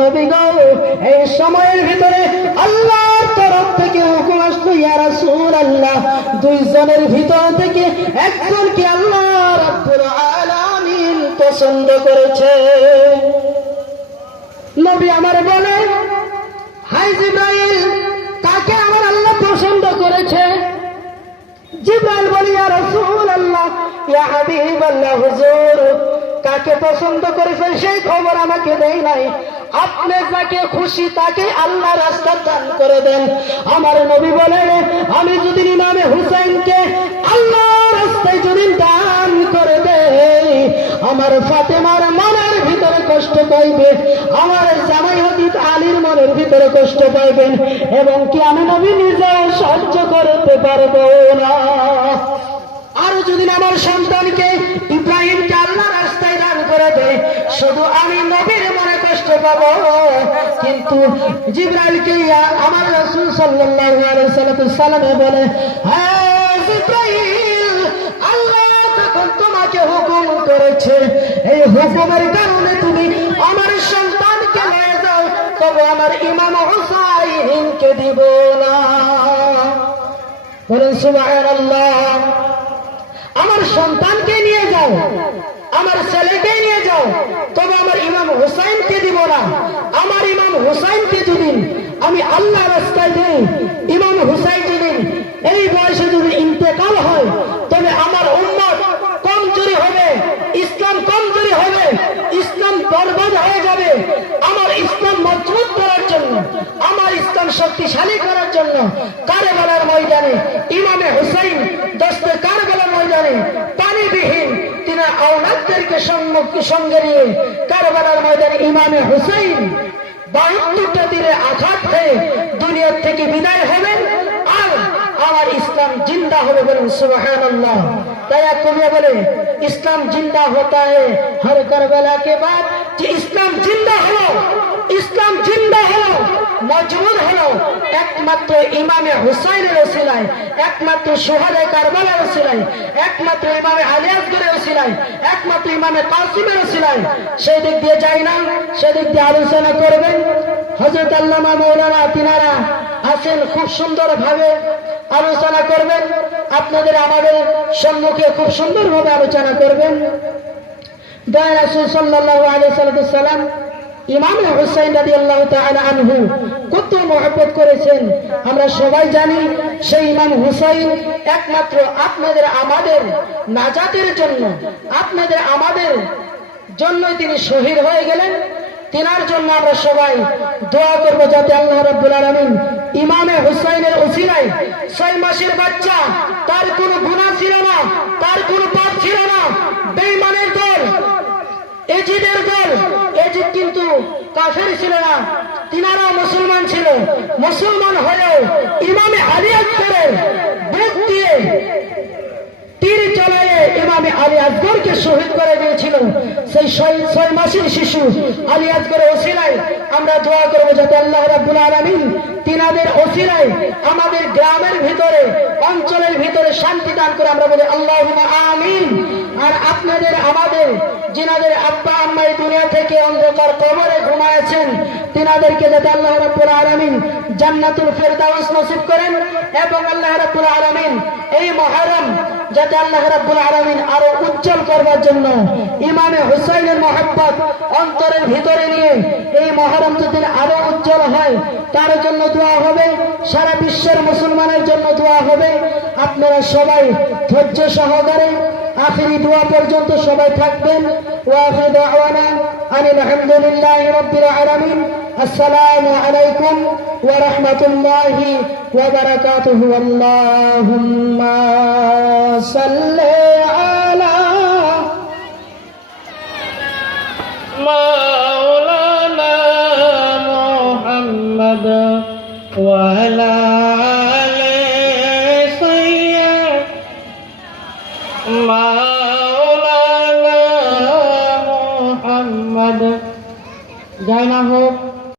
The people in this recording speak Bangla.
নবী গো, এই সময়ের ভিতরে আল্লাহর তরফ থেকে হুকুম আসলো, ইয়া রাসূলুল্লাহ, দুইজনের ভিতর থেকে একজনকে আল্লাহ রাব্বুল আলামিন পছন্দ করেছে। নবী আমার বলে, হাই জিবরাইল, কাকে আমার আল্লাহ পছন্দ করেছে? জিবরাইল বলে, ইয়া রাসূলুল্লাহ, ইয়া হাবিবাল্লাহ, হুজুর, কাকে পছন্দ করেছেন সেই খবর আমাকে দেই নাই। আপনি যাকে খুশি তাকে আল্লাহ রাস্তা দান করে দেন। আমার নবী বলেন, আমি যদি ইমামে হুসাইনকে আল্লাহ রাস্তায় যদি দান করে দেই, আমার ফাতেমার মনের ভিতরে কষ্ট পাইবে, আমার জামাই হযরত আলীর মনের ভিতরে কষ্ট পাইবেন, এবং কি আমি নবী নিজেও সহ্য করতে পারবো না। আর যদি আমার সন্তানকে ইব্রাহিমকে আল্লাহ রাস্তায় দান করে দেয়, শুধু আমি নবীর মনে কষ্ট পাবো, কিন্তু জিবরাইলকে আমার রাসূল সাল্লাল্লাহু আলাইহি ওয়াসাল্লাম বলে, হ্যাঁ জিবরাইল, আল্লাহ যখন তোমাকে হুকুম করেছে, এই হুকুমের কারণে তুমি আমার সন্তানকে নিয়ে যাও, তবে আমার ইমাম হুসাইনকে দিব না। বলেন সুবহানাল্লাহ। আমার সন্তানকে নিয়ে যাও, আমার ছেলেকে নিয়ে যাও, তবে আমার ইমাম হুসাইনকে দিব না। আমার ইমাম হুসাইনকে যদি আমি আল্লাহ রাস্তায় দিই, ইমাম হুসাইন যদি এই বয়সে যদি ইন্তেকাল হয়, তবে আমার উম্মত কমজোরি হবে, ইসলাম কমজোরি হবে, ইসলাম বরবাদ হয়ে যাবে। আমার ইসলাম মজবুত করার জন্য, আমার ইসলাম শক্তিশালী করার জন্য কারবালার ময়দানে ইমামে হুসাইন দস্তে কারবালার ময়দানে পানিবিহীন তিনি আওলাদদেরকে সঙ্গে নিয়ে কারবালার ময়দানে ইমামে হুসাইন 72টা তীরে আঘাত হয়ে দুনিয়ার থেকে বিদায় হবেন, আর আমার ইসলাম জিন্দা হবে। বলেন সুবহানাল্লাহ। তাই কবি বলে, ইসলাম জিন্দা होता है हर करबला के बाद, যে ইসলাম জিন্দা হলো, ইসলাম জিন্দা হলো, মজবুত হলো একমাত্র ইমামে হুসাইনের ওসিলায়, একমাত্র শুহাদায়ে কারবালার ওসিলায়, একমাত্র ইমামে আলী আসগরের ওসিলায়, একমাত্র ইমামে কাসিমের ওসিলায়। সেই দিক দিয়ে যাই না, সেদিক দিয়ে আলোচনা করবেন হযরত আল্লামা মাওলানা, তিনারা আছেন, খুব সুন্দরভাবে আলোচনা করবেন, আপনাদের আমাদের সম্মুখে খুব সুন্দরভাবে আলোচনা করবেন। দয়া রাসূল সাল্লাল্লাহু আলাইহি সাল্লাম ইমাম হুসাইন রাদিয়াল্লাহু তাআলা আনহু কত মহব্বত করেছেন আমরা সবাই জানি। সেই ইমাম হুসাইন একমাত্র আপনাদের আমাদের নাজাতের জন্য, আপনাদের আমাদের জন্যই তিনি শহীদ হয়ে গেলেন। তিনার জন্য আমরা সবাই দোয়া করব, যাতে আল্লাহ রাব্বুল আলামিন ইমামে হুসাইনের ওসিলায় 6 মাসের বাচ্চা, তার কোনো গুনাহ ছিল না, তার কোনো পাপ ছিল না, বেঈমানের দল, এজিদের দল, এজিদ কিন্তু কাফের ছিল না, তিনারাও মুসলমান ছিল। মুসলমান হয়েও ইমামে আলী আসগরের বুক দিয়ে তীর চালায়ে ইমামে আলী আসগরকে শহীদ করে দিয়েছিল। সেই 6 মাসের শিশু আলী আসগরের ওসিলায় আমরা দোয়া করব, যাতে আল্লাহ রাব্বুল আলামিন তিনাদের ওসিলায় আমাদের গ্রামের ভিতরে, অঞ্চলের ভিতরে শান্তি দান করে। আমরা বলি আল্লাহুম্মা আমিন। আর আপনাদের আমাদের যিনাদের আব্বা আম্মা এই দুনিয়া থেকে অন্ধকার কবরে ঘুমায়েছেন, তিনাদেরকে যাতে আল্লাহ রাব্বুল আলামিন জান্নাতুল ফেরদাউস নসিব করেন, এবং আল্লাহ রাব্বুল আলামিন এই মুহররম যাতে আল্লাহ রাব্বুল আলামিন আরো উজ্জ্বল করবার জন্য ইমামে হুসাইনের মহব্বত অন্তরের ভিতরে নিয়ে এই মুহররম যদি আরো উজ্জ্বল হয়, তার জন্য দোয়া হবে, সারা বিশ্বের মুসলমানের জন্য দোয়া হবে। আপনারা সবাই ধৈর্য সহকারে আখিরি দোয়া পর্যন্ত সবাই থাকবেন। ওয়া আখিরু দাওয়ানা আনিল হামদুলিল্লাহি রাব্বিল আলামিন। আসসালামু আলাইকুম ওয়া রাহমাতুল্লাহি ওয়া বারাকাতুহু। আল্লাহুম্মা সাল্লি আলা মাওলানা মুহাম্মদ ওয়া আলা মাওলানা মুহাম্মদ। জয় না হোক।